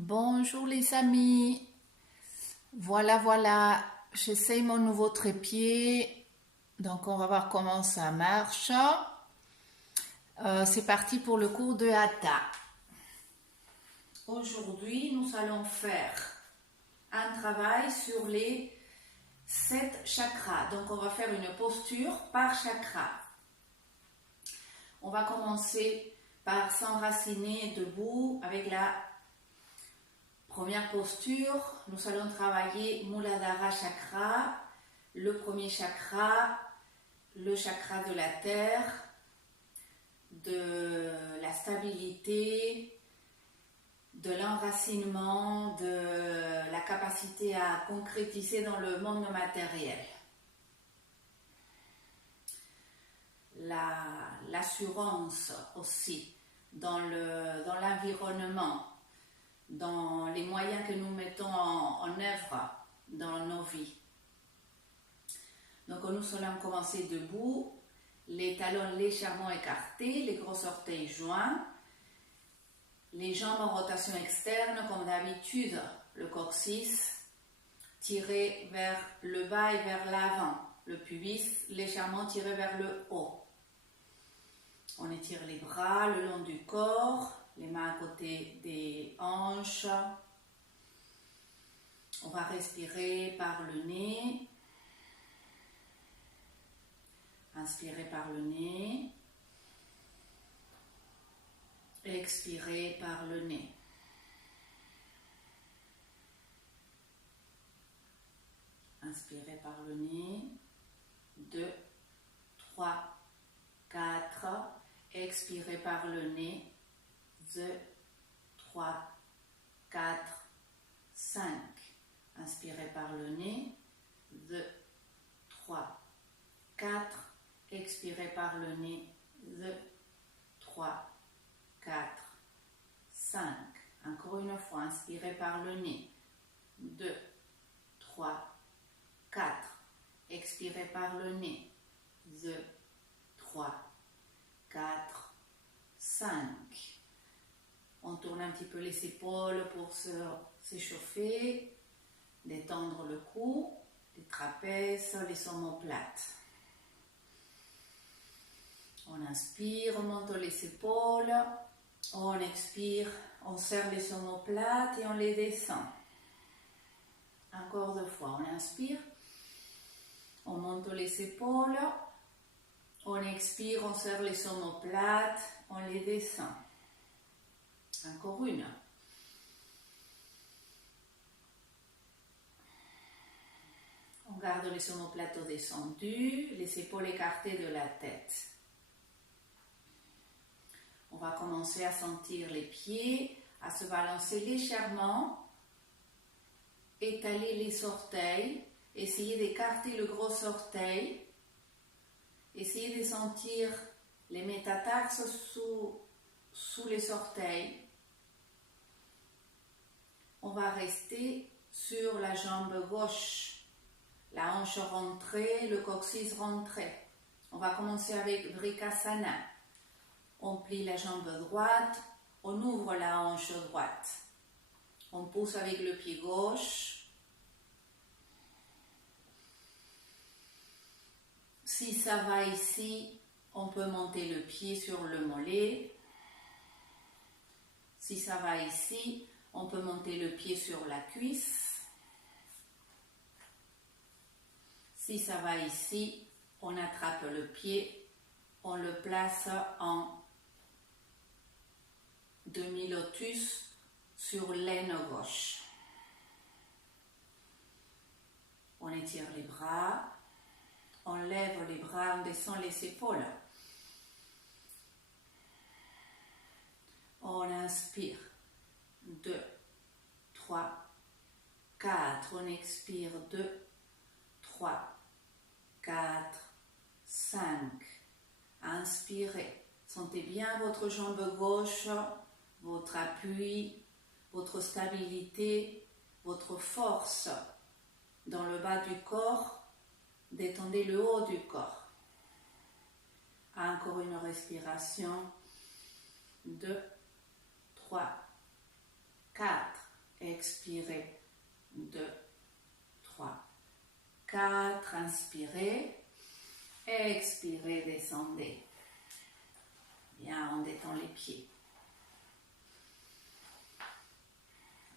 Bonjour les amis, voilà, j'essaye mon nouveau trépied, donc on va voir comment ça marche. C'est parti pour le cours de Hatha. Aujourd'hui, nous allons faire un travail sur les 7 chakras, donc on va faire une posture par chakra. On va commencer par s'enraciner debout avec la première posture. Nous allons travailler Muladhara chakra, le premier chakra, le chakra de la terre, de la stabilité, de l'enracinement, de la capacité à concrétiser dans le monde matériel. L'assurance aussi dans l'environnement, dans les moyens que nous mettons en œuvre dans nos vies. Donc nous allons commencer debout, les talons légèrement écartés, les gros orteils joints, les jambes en rotation externe comme d'habitude, le coccyx tiré vers le bas et vers l'avant, le pubis légèrement tiré vers le haut. On étire les bras le long du corps, les mains à côté des hanches. On va respirer par le nez. Inspirez par le nez. Expirez par le nez. Inspirez par le nez. 2, 3, 4. Expirez par le nez. 2, 3, 4, 5. Inspirez par le nez. 2, 3, 4. Expirez par le nez. 2, 3, 4, 5. Encore une fois, inspirez par le nez. 2, 3, 4. Expirez par le nez. 2, 3, 4, 5. On tourne un petit peu les épaules pour s'échauffer, détendre le cou, les trapèzes, les omoplates. On inspire, on monte les épaules. On expire, on serre les omoplates et on les descend. Encore 2 fois, on inspire, on monte les épaules. On expire, on serre les omoplates, on les descend. Encore une. On garde les omoplates descendus, les épaules écartées de la tête. On va commencer à sentir les pieds, à se balancer légèrement, étaler les orteils, essayer d'écarter le gros orteil, essayer de sentir les métatarses sous les orteils. On va rester sur la jambe gauche, la hanche rentrée, le coccyx rentré. On va commencer avec Vrikasana. On plie la jambe droite, on ouvre la hanche droite. On pousse avec le pied gauche. Si ça va ici, on peut monter le pied sur le mollet. Si ça va ici, on peut monter le pied sur la cuisse. Si ça va ici, on attrape le pied, on le place en demi-lotus sur l'aine gauche. On étire les bras, on lève les bras, on descend les épaules. On inspire. 2, 3, 4. On expire. 2, 3, 4, 5. Inspirez. Sentez bien votre jambe gauche, votre appui, votre stabilité, votre force dans le bas du corps. Détendez le haut du corps. Encore une respiration. 2, 3, 4. expirez, 2, 3, 4, inspirez, expirez, descendez. Bien, on détend les pieds.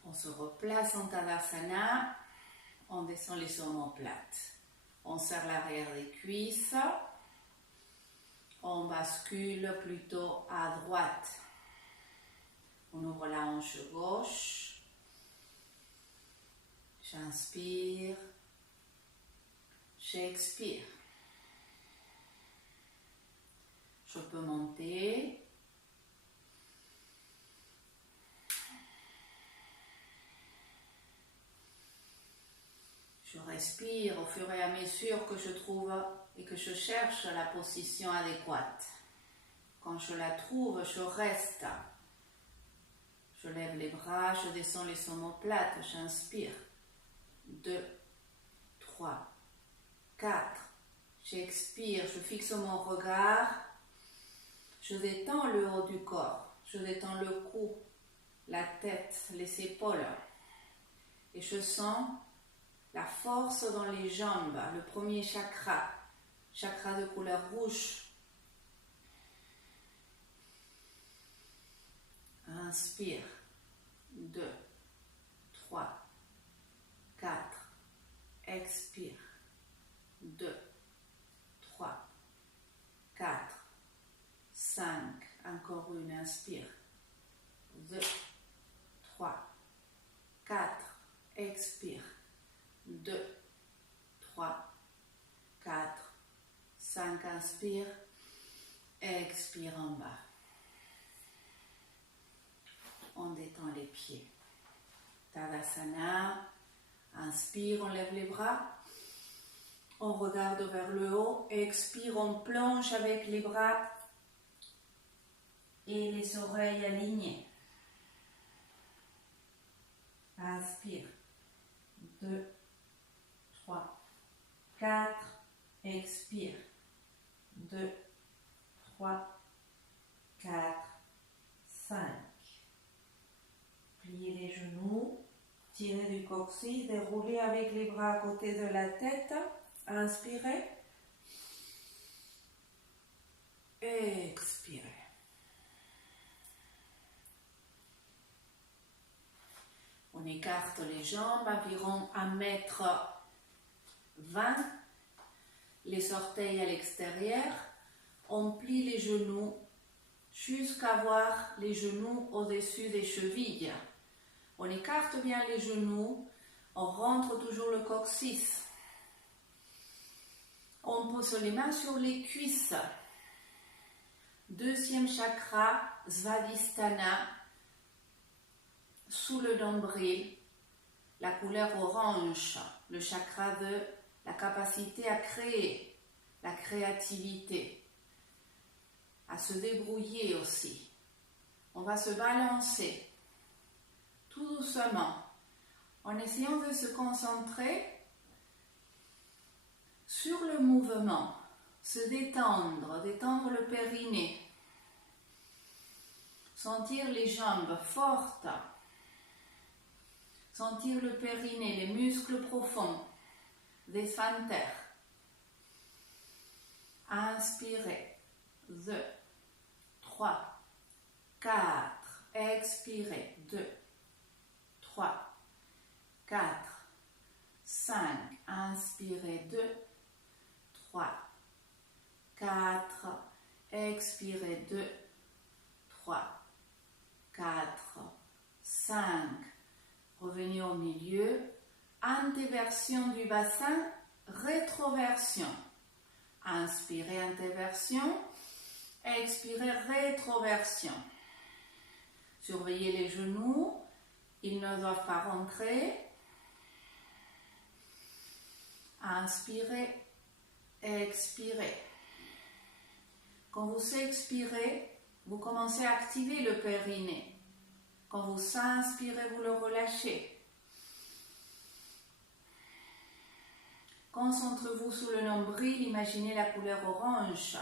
On se replace en Tadasana, on descend les omoplates. On serre l'arrière des cuisses, on bascule plutôt à droite. On ouvre la hanche gauche, j'inspire, j'expire. Je peux monter. Je respire au fur et à mesure que je trouve et que je cherche la position adéquate. Quand je la trouve, je reste. Je lève les bras, je descends les omoplates, j'inspire. 2, 3, 4. J'expire, je fixe mon regard. Je détends le haut du corps. Je détends le cou, la tête, les épaules. Et je sens la force dans les jambes, le premier chakra, chakra de couleur rouge. Inspire, 2, 3, 4, expire, 2, 3, 4, 5, encore une, inspire, 2, 3, 4, expire, 2, 3, 4, 5, inspire, expire en bas. On détend les pieds. Tadasana, inspire, on lève les bras, on regarde vers le haut, expire, on plonge avec les bras et les oreilles alignées. Inspire, 2, 3, 4, expire, 2, 3, 4, 5. Pliez les genoux, tirez du coccyx, déroulez avec les bras à côté de la tête, inspirez, expirez. On écarte les jambes environ 1,20 m, les orteils à l'extérieur, on plie les genoux jusqu'à voir les genoux au-dessus des chevilles. On écarte bien les genoux, on rentre toujours le coccyx. On pose les mains sur les cuisses. Deuxième chakra, Svadhisthana, sous le nombril, la couleur orange, le chakra de la capacité à créer, la créativité, à se débrouiller aussi. On va se balancer tout doucement, en essayant de se concentrer sur le mouvement, se détendre, détendre le périnée, sentir les jambes fortes, sentir le périnée, les muscles profonds, des sphincters. Inspirez, 2, 3, 4, expirez, 2, 3, 4, 5, inspirez, 2, 3, 4, expirez, 2, 3, 4, 5, revenez au milieu, antéversion du bassin, rétroversion. Inspirez, antéversion, expirez, rétroversion. Surveillez les genoux, ils ne doivent pas rentrer. Inspirez, expirez. Quand vous expirez, vous commencez à activer le périnée. Quand vous inspirez, vous le relâchez. Concentrez-vous sur le nombril, imaginez la couleur orange.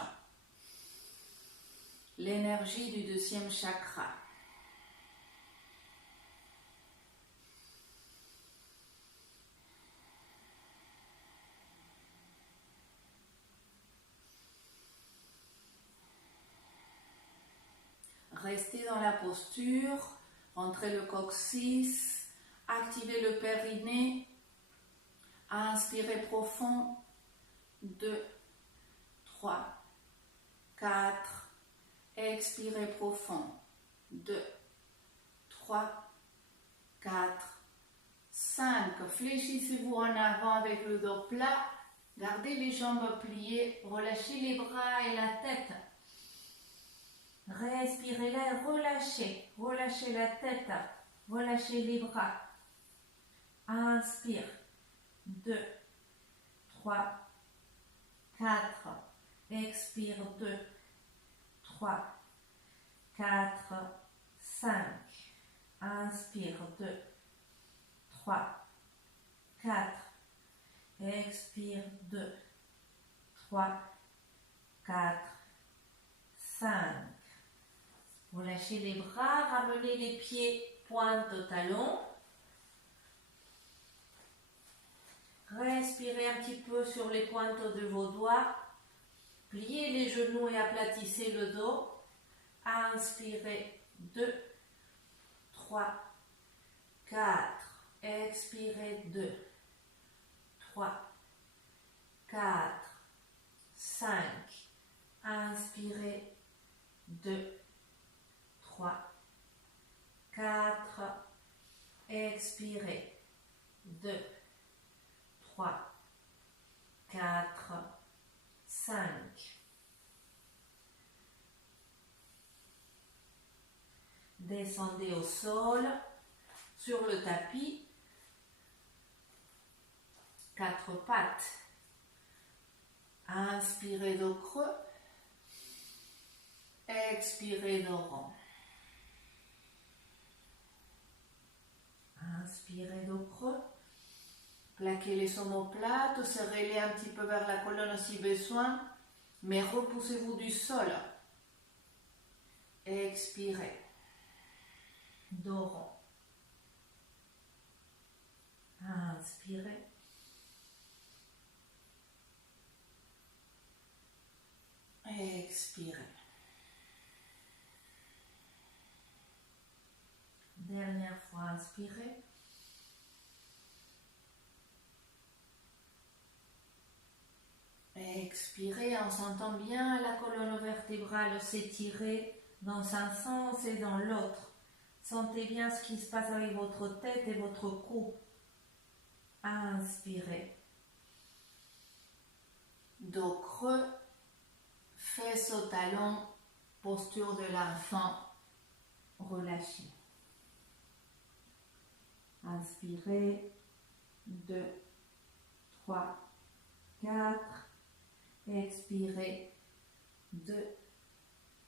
L'énergie du deuxième chakra. rester dans la posture, rentrez le coccyx, activez le périnée, inspirez profond, 2, 3, 4, expirez profond, 2, 3, 4, 5, fléchissez-vous en avant avec le dos plat, gardez les jambes pliées, relâchez les bras et la tête. Respirez là, relâchez, relâchez la tête, relâchez les bras. Inspire, 2, 3, 4, expire, 2, 3, 4, 5, inspire, 2, 3, 4, expire, 2, 3, 4, 5. Relâchez les bras, ramenez les pieds pointe au talon. Respirez un petit peu sur les pointes de vos doigts. Pliez les genoux et aplatissez le dos. Inspirez, 2, 3, 4. Expirez, 2, 3, 4, 5. Inspirez, 2, 3, 4. Expirez, 2, 3, 4, 5. Descendez au sol, sur le tapis, 4 pattes. Inspirez dos creux, expirez dos rond. Inspirez dos creux. Plaquez les omoplates, serrez-les un petit peu vers la colonne si besoin, mais repoussez-vous du sol. Expirez. Dos rond. Inspirez. Expirez. Dernière fois, inspirez. Expirez en sentant bien la colonne vertébrale s'étirer dans un sens et dans l'autre. Sentez bien ce qui se passe avec votre tête et votre cou. Inspirez. Dos creux, fesses au talon, posture de l'enfant. Relâchez. Inspirez. 2, 3, 4. Expirez. 2,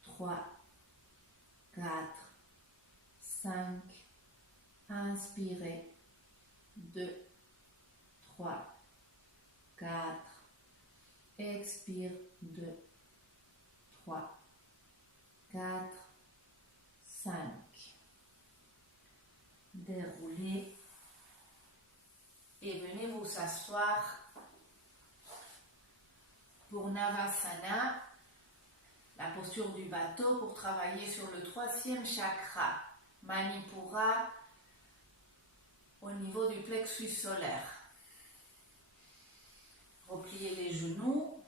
3, 4, 5. Inspirez. 2, 3, 4. Expire. 2, 3, 4, 5. Déroulez. Et venez vous asseoir pour Navasana, la posture du bateau pour travailler sur le 3e chakra, Manipura, au niveau du plexus solaire. Repliez les genoux.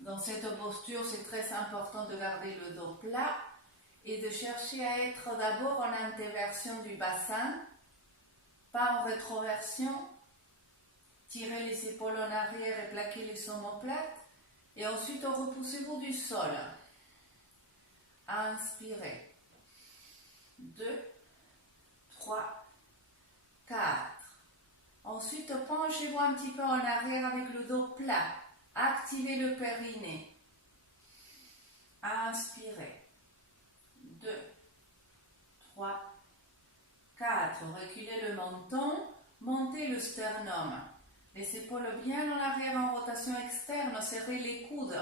Dans cette posture, c'est très important de garder le dos plat et de chercher à être d'abord en introversion du bassin, pas en rétroversion. Tirez les épaules en arrière et plaquez les omoplates. Et ensuite, repoussez-vous du sol. Inspirez. 2, 3, 4. Ensuite, penchez-vous un petit peu en arrière avec le dos plat. Activez le périnée. Inspirez. 2, 3, 4. Reculez le menton. Montez le sternum. Les épaules bien en arrière en rotation externe, serrez les coudes.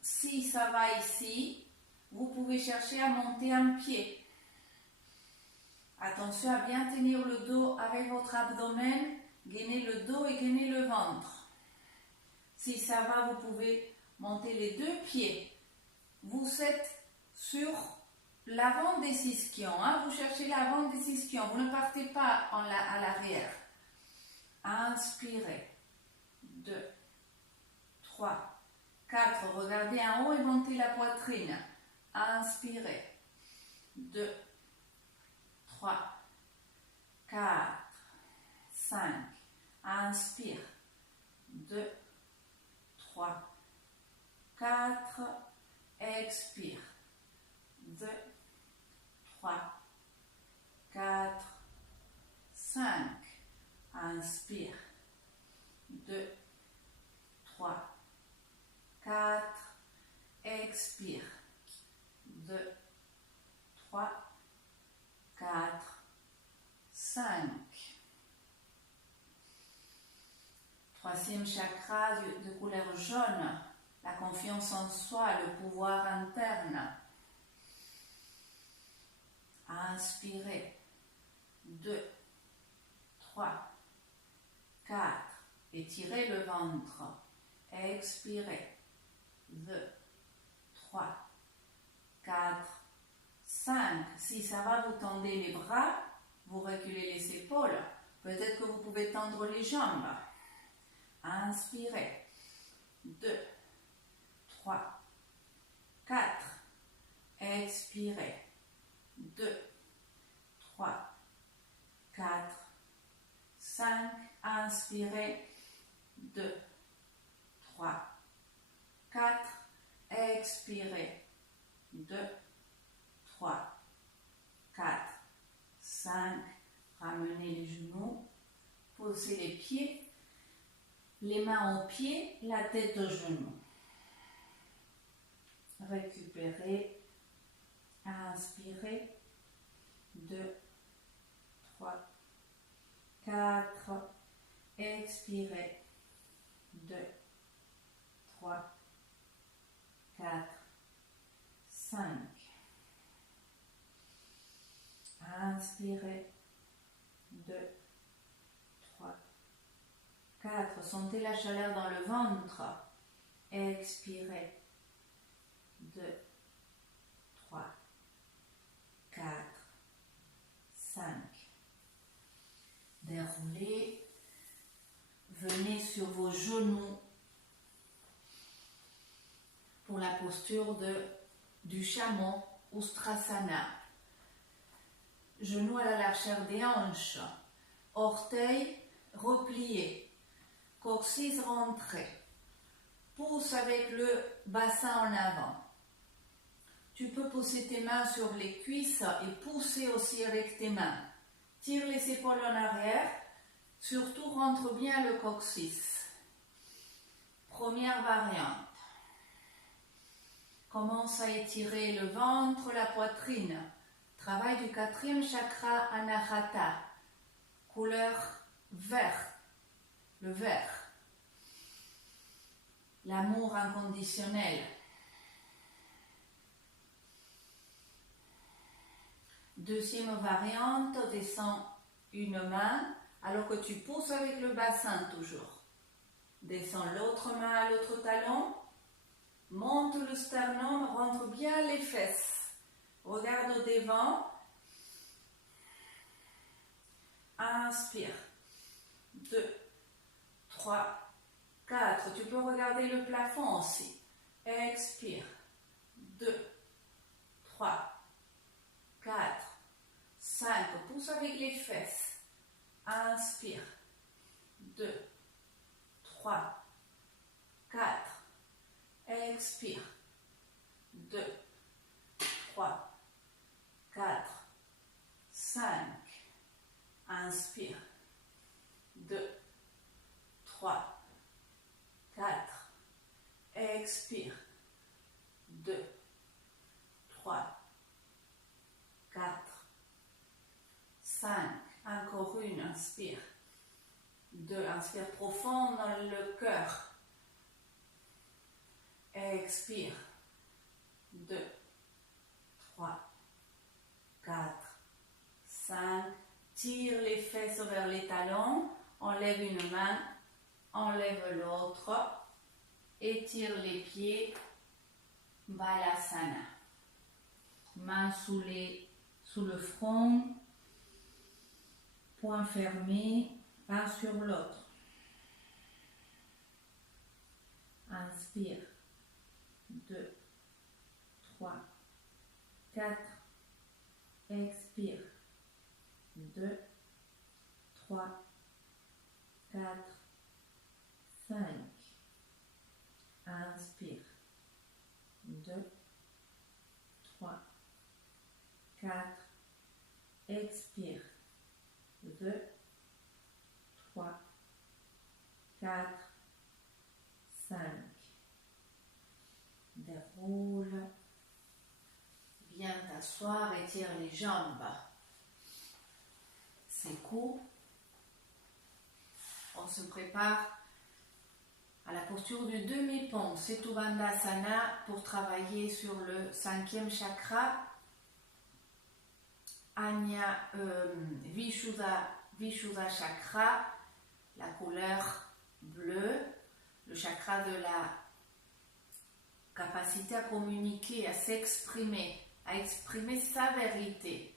Si ça va ici, vous pouvez chercher à monter un pied. Attention à bien tenir le dos avec votre abdomen, gainez le dos et gainez le ventre. Si ça va, vous pouvez monter les 2 pieds. Vous êtes sur l'avant des ischions. Hein? Vous cherchez l'avant des ischions. Vous ne partez pas à l'arrière. Inspirez. 2, 3, 4. Regardez en haut et montez la poitrine. Inspirez. 2, 3, 4, 5. Inspire. 2, 3, 4. Expire. 2, 3, 4, 5. Inspire. 2, 3, 4. Expire. 2, 3, 4, 5. Troisième chakra de couleur jaune, la confiance en soi, le pouvoir interne. Inspirez. 2, 3, 4. Étirez le ventre. Expirez. 2, 3, 4, 5. Si ça va, vous tendez les bras, vous reculez les épaules. Peut-être que vous pouvez tendre les jambes. Inspirez. 2, 3, 4. Expirez. 2, 3, 4, 5. Inspirez. 2, 3, 4. Expirez. 2, 3, 4, 5. Ramenez les genoux. Posez les pieds. Les mains aux pieds, la tête aux genoux. Récupérez. Inspirez. 2, 3, 4. Expirez. 2, 3, 4, 5. Inspirez. 2, 3, 4. Sentez la chaleur dans le ventre. Expirez. 2, 3, 4, 5. Déroulez. Venez sur vos genoux pour la posture du chameau, Ustrasana. Genoux à la largeur des hanches, orteils repliés, coccyx rentré. Pousse avec le bassin en avant. Tu peux poser tes mains sur les cuisses et pousser aussi avec tes mains. Tire les épaules en arrière, surtout rentre bien le coccyx. Première variante. Commence à étirer le ventre, la poitrine. Travail du 4e chakra Anahata, couleur vert, le vert. L'amour inconditionnel. Deuxième variante, descends une main alors que tu pousses avec le bassin toujours. Descends l'autre main à l'autre talon. Monte le sternum, rentre bien les fesses. Regarde au devant. Inspire. 2, 3, 4. Tu peux regarder le plafond aussi. Expire. 2, 3, 4, 5. Pousse avec les fesses. Inspire. 2, 3, 4. Expire. 2, 3, 4, 5. Inspire. 2, 3, 4. Expire. 2, 3, 4, 5. Encore une. Inspire. 2. Inspire profond dans le cœur. Expire. 2, 3, 4, 5. Tire les fesses vers les talons. Enlève une main. Enlève l'autre. Étire les pieds. Balasana. main sous le front, poings fermés, un sur l'autre. Inspire. 2, 3, 4. Expire. 2, 3, 4, 5. Inspire. 2, 3, 4. Expire. 2, 3, 4, 5. Déroule. Viens t'asseoir, étire les jambes. Secoue. On se prépare à la posture du demi-pont, Setu Bandhasana, pour travailler sur le 5e chakra, Vishuddha chakra, la couleur bleue, le chakra de la capacité à communiquer, à s'exprimer, à exprimer sa vérité.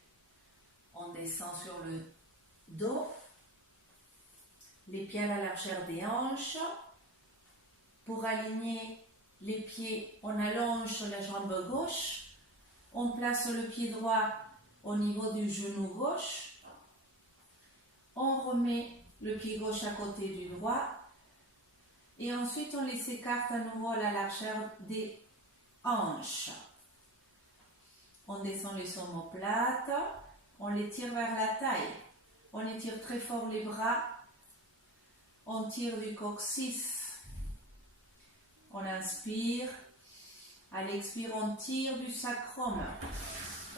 On descend sur le dos, les pieds à la largeur des hanches. Pour aligner les pieds, on allonge la jambe gauche, on place le pied droit au niveau du genou gauche, on remet le pied gauche à côté du droit et ensuite on les écarte à nouveau à la largeur des hanches. On descend les omoplates, on les tire vers la taille, on étire très fort les bras, on tire du coccyx. On inspire, à l'expire on tire du sacrum,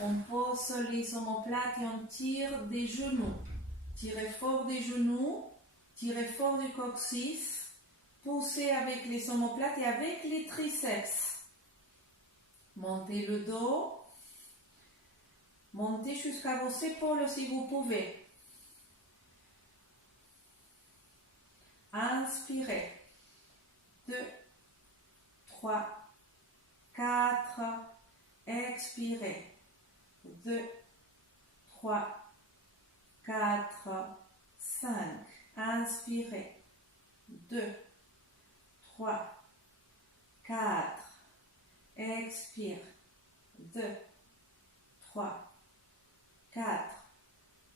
on pose les omoplates et on tire des genoux. Tirez fort des genoux, tirez fort du coccyx, poussez avec les omoplates et avec les triceps. Montez le dos, montez jusqu'à vos épaules si vous pouvez. Inspirez. 2, 3, 4, expirez. 2, 3, 4, 5, inspirez. 2, 3, 4, expire. 2, 3, 4,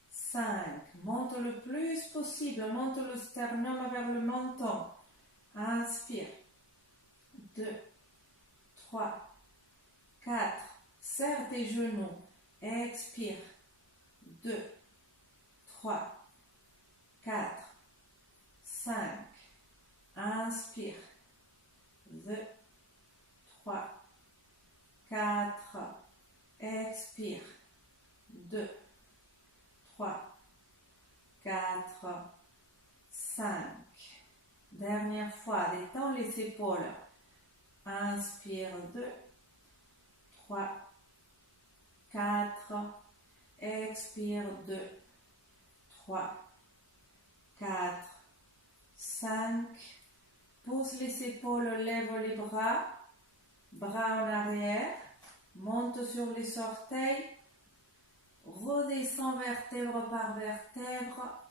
5. Monte le plus possible, monte le sternum vers le menton. Inspire. 2, 3, 4. Serre tes genoux. Expire. 2, 3, 4, 5. Inspire. 2, 3, 4. Expire. 2, 3, 4, 5. Dernière fois, détends les épaules. Inspire. 2, 3, 4. Expire. 2, 3, 4, 5. Pousse les épaules, lève les bras. Bras en arrière. Monte sur les orteils. Redescends vertèbre par vertèbre.